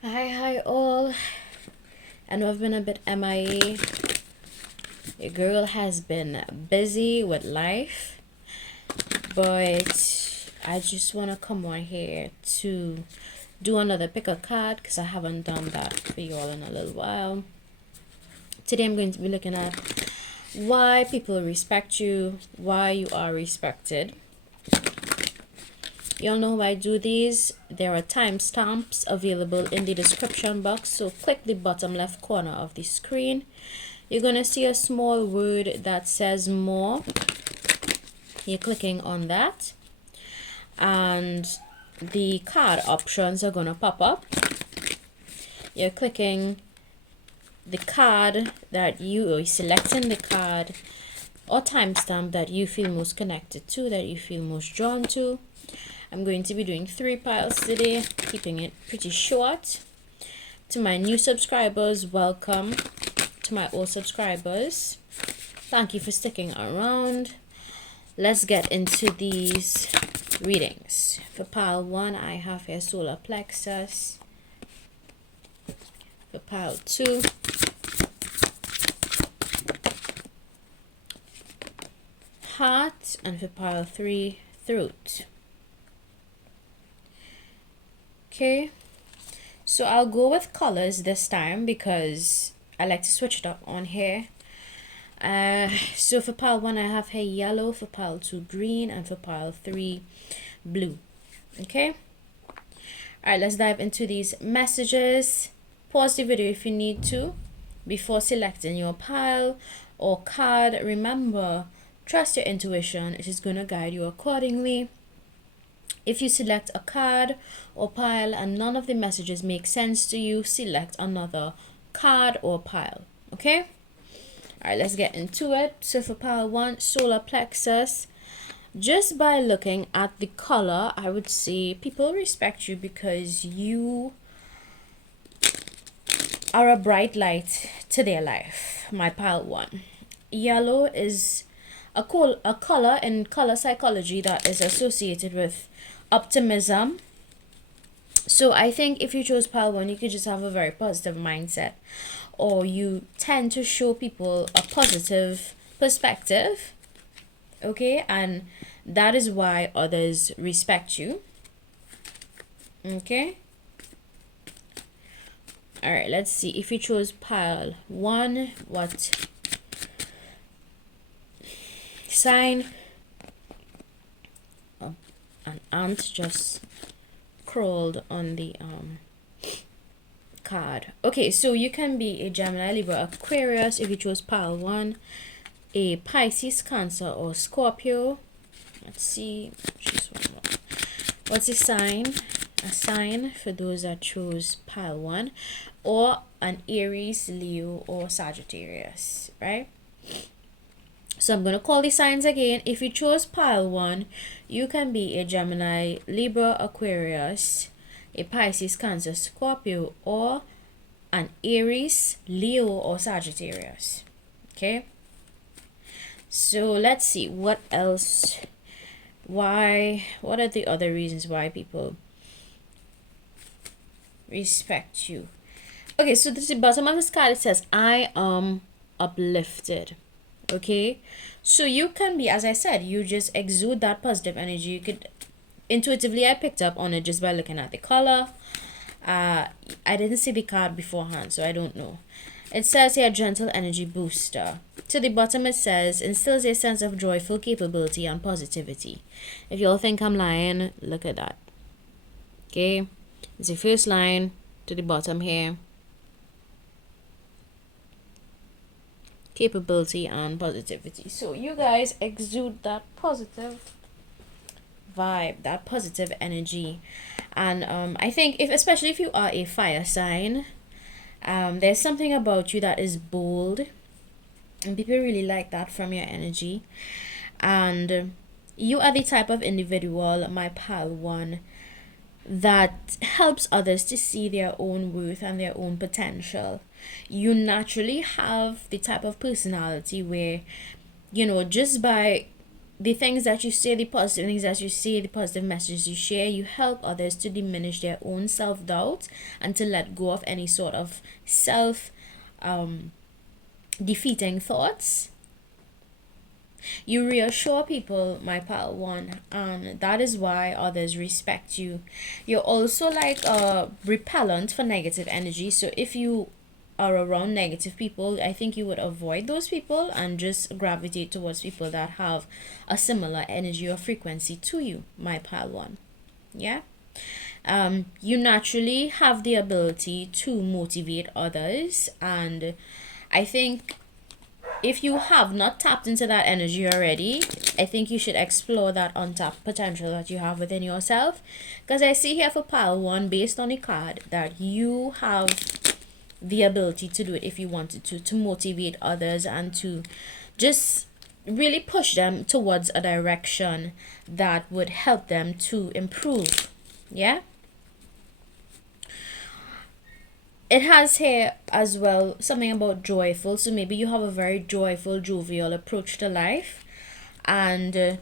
Hi all. I know I've been a bit MIA. Your girl has been busy with life, but I just want to come on here to do another pick a card because I haven't done that for you all in a little while. Today I'm going to be looking at why people respect you, why you are respected. You all know how I do these. There are timestamps available in the description box, so click the bottom left corner of the screen. You're going to see a small word that says more. You're clicking on that, and the card options are going to pop up. You're clicking the card that you are selecting the card or timestamp that you feel most connected to, that you feel most drawn to. I'm going to be doing 3 piles today, keeping it pretty short. To my new subscribers, welcome. To my old subscribers, thank you for sticking around. Let's get into these readings. For pile 1, I have here solar plexus. For pile 2, heart, and for pile 3, throat. Okay, so I'll go with colors this time because I like to switch it up on here. So for pile 1 I have here yellow, for pile 2 green, and for pile 3 blue. Okay, alright, let's dive into these messages. Pause the video if you need to before selecting your pile or card. Remember, trust your intuition, it is going to guide you accordingly. If you select a card or pile and none of the messages make sense to you, select another card or pile. Okay? Alright, let's get into it. So for pile 1, solar plexus. Just by looking at the color, I would say people respect you because you are a bright light to their life. My pile 1. Yellow is a color in color psychology that is associated with optimism. So I think if you chose pile 1, you could just have a very positive mindset, or you tend to show people a positive perspective. Okay, and that is why others respect you. Okay, all right, let's see. If you chose pile 1, what sign? Oh, an ant just crawled on the card. Okay, so you can be a Gemini, Libra, Aquarius if you chose pile 1, a Pisces, Cancer, or Scorpio. Let's see, just one more. What's a sign? A sign for those that chose pile 1, or an Aries, Leo, or Sagittarius, right? So I'm going to call the signs again. If you chose pile 1, you can be a Gemini, Libra, Aquarius, a Pisces, Cancer, Scorpio, or an Aries, Leo, or Sagittarius. Okay? So let's see what else. What are the other reasons why people respect you? Okay, so this is the bottom of this card. It says, I am uplifted. Okay, so you can be, as I said, you just exude that positive energy. You could intuitively, I picked up on it just by looking at the color. I didn't see the card beforehand, so I don't know. It says here, gentle energy booster. To the bottom it says, instills a sense of joyful capability and positivity. If y'all think I'm lying, look at that. Okay, it's the first line to the bottom here. Capability and positivity. So you guys exude that positive vibe, that positive energy. And I think especially if you are a fire sign, there's something about you that is bold, and people really like that from your energy. And you are the type of individual, my pal 1, that helps others to see their own worth and their own potential. You naturally have the type of personality where, just by the things that you say, the positive things that you say, the positive messages you share, you help others to diminish their own self-doubt and to let go of any sort of self defeating thoughts. You reassure people, my pal one, and that is why others respect you. You're also like a repellent for negative energy. So if you are around negative people, I think you would avoid those people and just gravitate towards people that have a similar energy or frequency to you, my pal one. Yeah. You naturally have the ability to motivate others, and I think if you have not tapped into that energy already, I think you should explore that untapped potential that you have within yourself. Because I see here for pile one, based on the card, that you have the ability to do it if you wanted to motivate others and to just really push them towards a direction that would help them to improve. Yeah. It has here as well something about joyful. So maybe you have a very joyful, jovial approach to life, and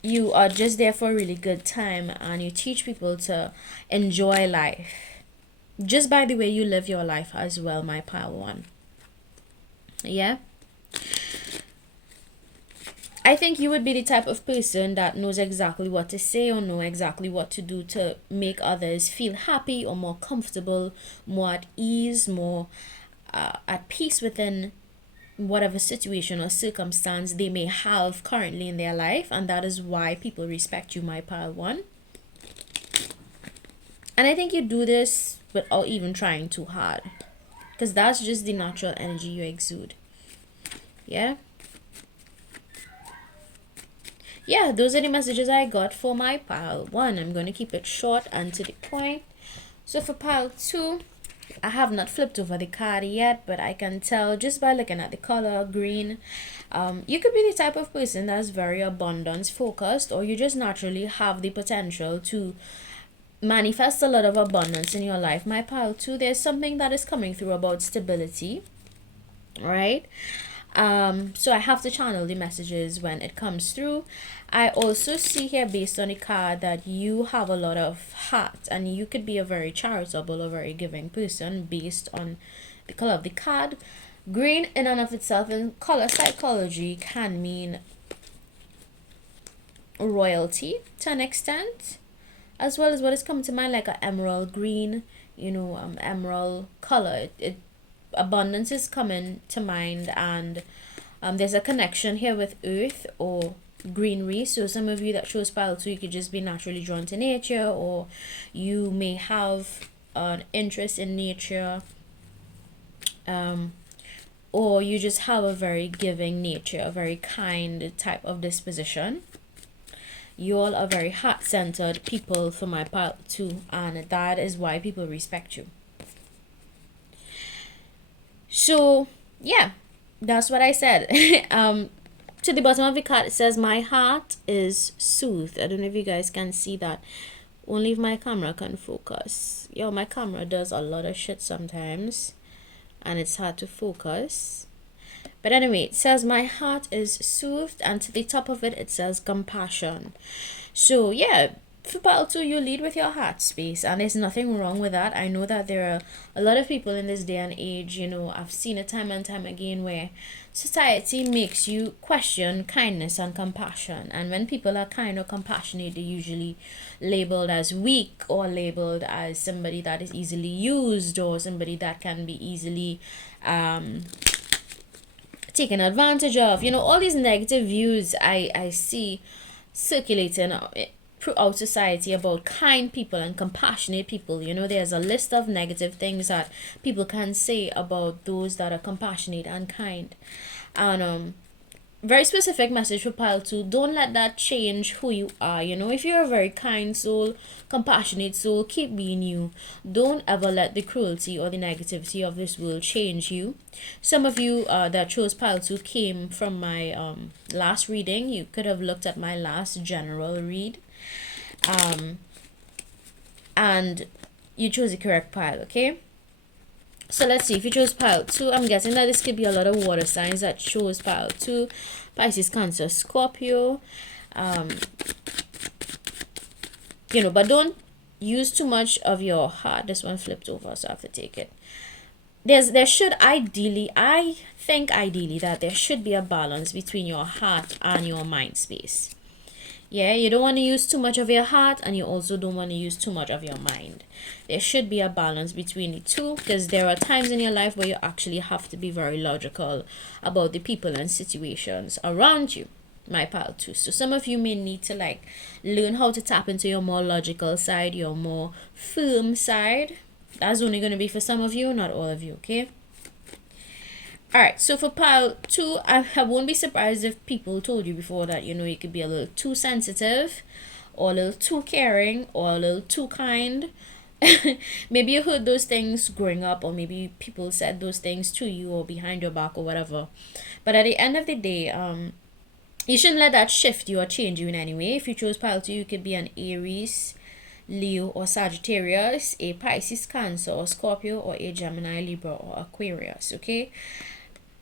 you are just there for a really good time, and you teach people to enjoy life just by the way you live your life as well, my pile one. Yeah. I think you would be the type of person that knows exactly what to say or know exactly what to do to make others feel happy or more comfortable, more at ease, more at peace within whatever situation or circumstance they may have currently in their life. And that is why people respect you, my pile one. And I think you do this without even trying too hard, because that's just the natural energy you exude. Yeah. Yeah, those are the messages I got for my pile one. I'm going to keep it short and to the point. So for pile two, I have not flipped over the card yet, but I can tell just by looking at the color green, you could be the type of person that's very abundance focused, or you just naturally have the potential to manifest a lot of abundance in your life. My pile two, there's something that is coming through about stability, right? So I have to channel the messages when it comes through. I also see here, based on the card, that you have a lot of heart, and you could be a very charitable or very giving person based on the color of the card. Green in and of itself in color psychology can mean royalty to an extent, as well as what is coming to mind like an emerald green, emerald color. It abundance is coming to mind, and there's a connection here with earth or greenery. So some of you that chose pile 2, you could just be naturally drawn to nature, or you may have an interest in nature, or you just have a very giving nature, a very kind type of disposition. You all are very heart-centered people for my pile 2, and that is why people respect you. So yeah, that's what I said. To the bottom of the card, it says my heart is soothed. I don't know if you guys can see that. Only if my camera can focus. Yo, my camera does a lot of shit sometimes, and it's hard to focus. But anyway, it says my heart is soothed, and to the top of it, it says compassion. So yeah, for pile 2, you lead with your heart space, and there's nothing wrong with that. I know that there are a lot of people in this day and age, I've seen it time and time again, where society makes you question kindness and compassion. And when people are kind or compassionate, they're usually labeled as weak, or labeled as somebody that is easily used, or somebody that can be easily taken advantage of. All these negative views I see circulating throughout society about kind people and compassionate people. There's a list of negative things that people can say about those that are compassionate and kind. And very specific message for pile 2, don't let that change who you are. If you're a very kind soul, compassionate soul, keep being you. Don't ever let the cruelty or the negativity of this world change you. Some of you that chose pile 2 came from my last reading. You could have looked at my last general read, and you chose the correct pile. Okay, So let's see, if you chose pile 2, I'm guessing that this could be a lot of water signs that chose pile 2. Pisces, Cancer, Scorpio. You know, but don't use too much of your heart. This one flipped over, so I have to take it. There should ideally, I think ideally that there should be a balance between your heart and your mind space. Yeah, you don't want to use too much of your heart, and you also don't want to use too much of your mind. There should be a balance between the two, because there are times in your life where you actually have to be very logical about the people and situations around you, my pal too. So some of you may need to like learn how to tap into your more logical side, your more firm side. That's only going to be for some of you, not all of you, okay? Alright, so for pile 2, I won't be surprised if people told you before that, you know, you could be a little too sensitive, or a little too caring, or a little too kind. Maybe you heard those things growing up, or maybe people said those things to you or behind your back or whatever. But at the end of the day, you shouldn't let that shift you or change you in any way. If you chose pile 2, you could be an Aries, Leo, or Sagittarius, a Pisces, Cancer, or Scorpio, or a Gemini, Libra, or Aquarius, okay?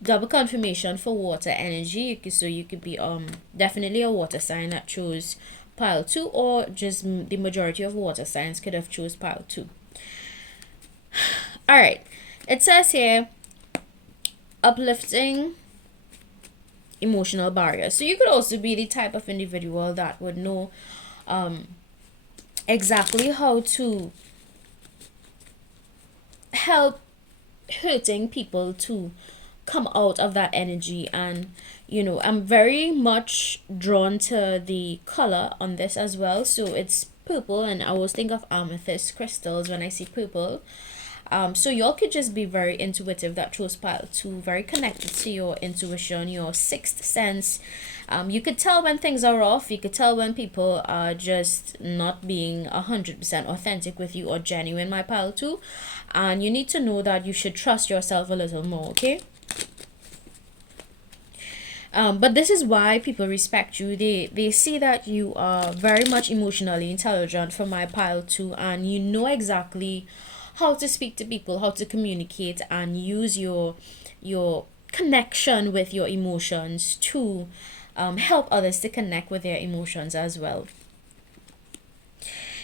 Double confirmation for water energy. So you could be definitely a water sign that chose pile 2, or just the majority of water signs could have chose pile 2. All right, it says here uplifting emotional barriers. So you could also be the type of individual that would know exactly how to help hurting people to come out of that energy. And you know, I'm very much drawn to the color on this as well. So it's purple, and I always think of amethyst crystals when I see purple. So y'all could just be very intuitive that chose pile 2, very connected to your intuition, your sixth sense. You could tell when things are off. You could tell when people are just not being 100% authentic with you or genuine, my pile 2. And you need to know that you should trust yourself a little more, okay? But this is why people respect you. They see that you are very much emotionally intelligent, for my pile 2, and you know exactly how to speak to people, how to communicate, and use your connection with your emotions to help others to connect with their emotions as well.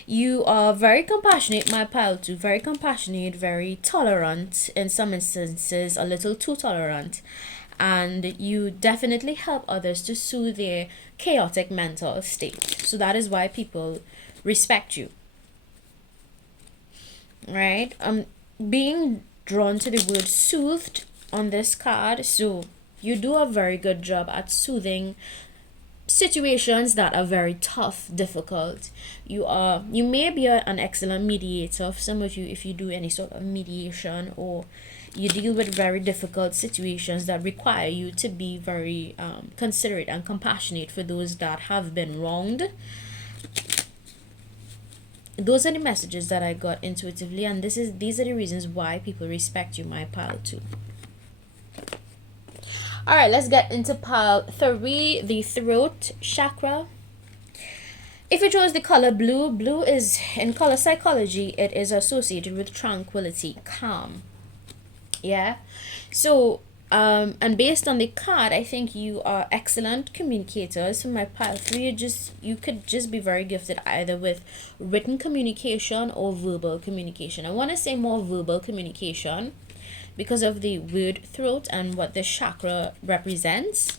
You are very compassionate, my pile 2, very compassionate, very tolerant, in some instances a little too tolerant. And you definitely help others to soothe their chaotic mental state. So that is why people respect you. Right? Being drawn to the word soothed on this card. So you do a very good job at soothing situations that are very tough, difficult. You may be an excellent mediator. For some of you, if you do any sort of mediation, or you deal with very difficult situations that require you to be very considerate and compassionate for those that have been wronged. Those are the messages that I got intuitively, and these are the reasons why people respect you, my pile 2. All right, let's get into pile 3, the throat chakra. If you chose the color blue, blue is, in color psychology, it is associated with tranquility, calm. Yeah. So, and based on the card, I think you are excellent communicators. So my pile 3, you could just be very gifted either with written communication or verbal communication. I want to say more verbal communication, because of the word throat and what the chakra represents.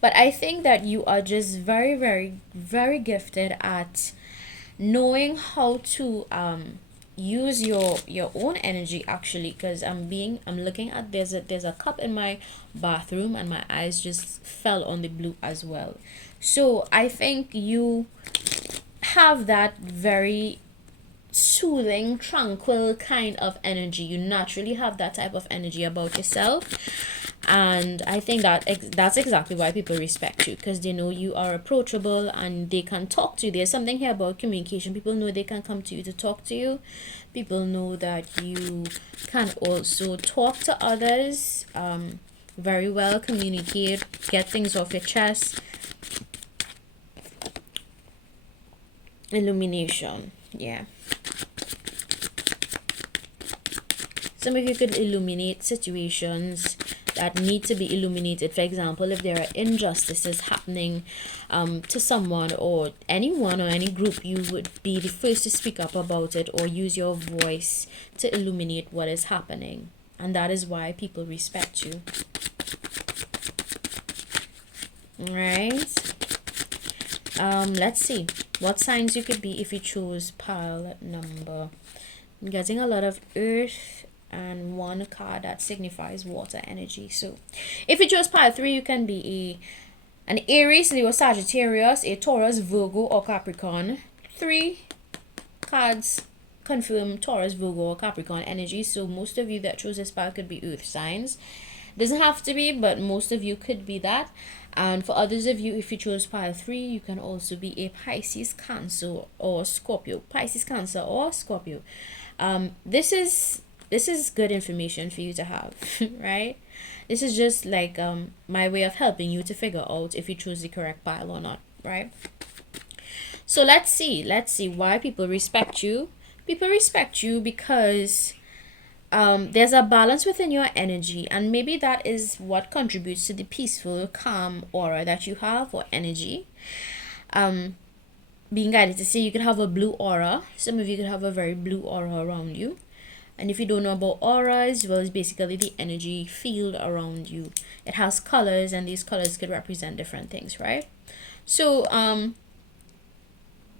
But I think that you are just very, very, very gifted at knowing how to use your own energy, actually, because I'm looking at, there's a cup in my bathroom, and my eyes just fell on the blue as well. So I think you have that very soothing, tranquil kind of energy. You naturally have that type of energy about yourself, and I think that that's exactly why people respect you, because they know you are approachable and they can talk to you. There's something here about communication. People know they can come to you to talk to you. People know that you can also talk to others very well, communicate, get things off your chest. Illumination, yeah. Some of you could illuminate situations that need to be illuminated. For example, if there are injustices happening to someone or anyone or any group, you would be the first to speak up about it or use your voice to illuminate what is happening. And that is why people respect you. Alright. Let's see what signs you could be if you choose pile number. I'm getting a lot of earth and one card that signifies water energy. So if you chose pile 3, you can be an Aries, Leo, Sagittarius, a Taurus, Virgo, or Capricorn. 3 cards confirm Taurus, Virgo, or Capricorn energy. So most of you that chose this pile could be earth signs. Doesn't have to be, but most of you could be that. And for others of you, if you chose pile 3, you can also be a Pisces, Cancer, or Scorpio. Pisces, Cancer, or Scorpio. This is good information for you to have, right? This is just like my way of helping you to figure out if you choose the correct pile or not, right? So let's see why people respect you. People respect you because there's a balance within your energy, and maybe that is what contributes to the peaceful, calm aura that you have, or energy. Being guided to say you could have a blue aura. Some of you could have a very blue aura around you. And if you don't know about auras, well, it's basically the energy field around you. It has colors, and these colors could represent different things, right? So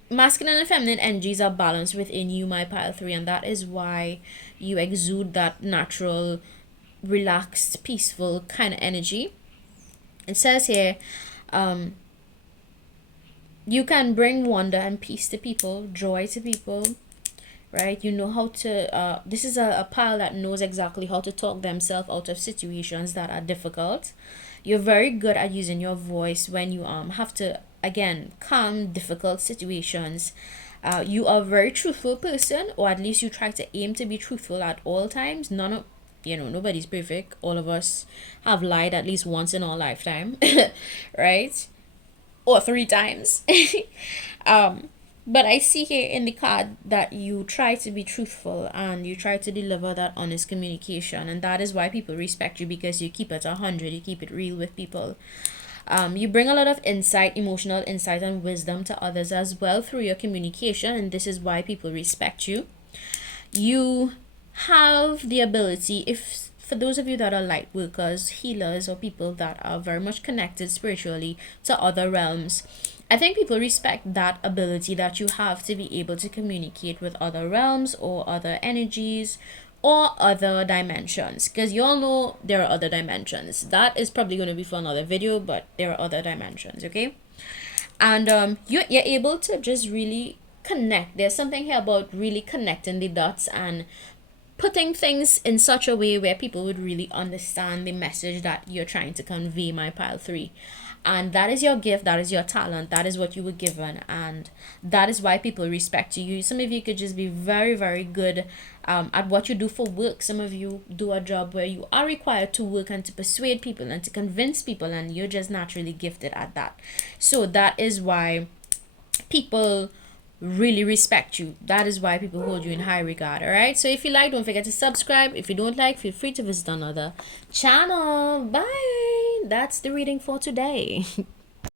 masculine and feminine energies are balanced within you, my pile 3, and that is why you exude that natural, relaxed, peaceful kind of energy. It says here, you can bring wonder and peace to people, joy to people, right? You know how to, this is a pile that knows exactly how to talk themselves out of situations that are difficult. You're very good at using your voice when you have to, again, calm difficult situations. You are a very truthful person, or at least you try to aim to be truthful at all times. Nobody's perfect. All of us have lied at least once in our lifetime, right? Or 3 times. But I see here in the card that you try to be truthful and you try to deliver that honest communication, and that is why people respect you, because you keep it 100, you keep it real with people. You bring a lot of insight, emotional insight, and wisdom to others as well through your communication, and this is why people respect you. You have the ability, if for those of you that are light workers, healers, or people that are very much connected spiritually to other realms, I think people respect that ability that you have to be able to communicate with other realms or other energies or other dimensions, because you all know there are other dimensions. That is probably going to be for another video, but there are other dimensions, okay? And you're able to just really connect. There's something here about really connecting the dots and putting things in such a way where people would really understand the message that you're trying to convey, my pile 3. And that is your gift, that is your talent, that is what you were given, and that is why people respect you. Some of you could just be very, very good at what you do for work. Some of you do a job where you are required to work and to persuade people and to convince people, and you're just naturally gifted at that. So that is why people really respect you. That is why people hold you in high regard. All right, so if you like, don't forget to subscribe. If you don't like, feel free to visit another channel. Bye. That's the reading for today.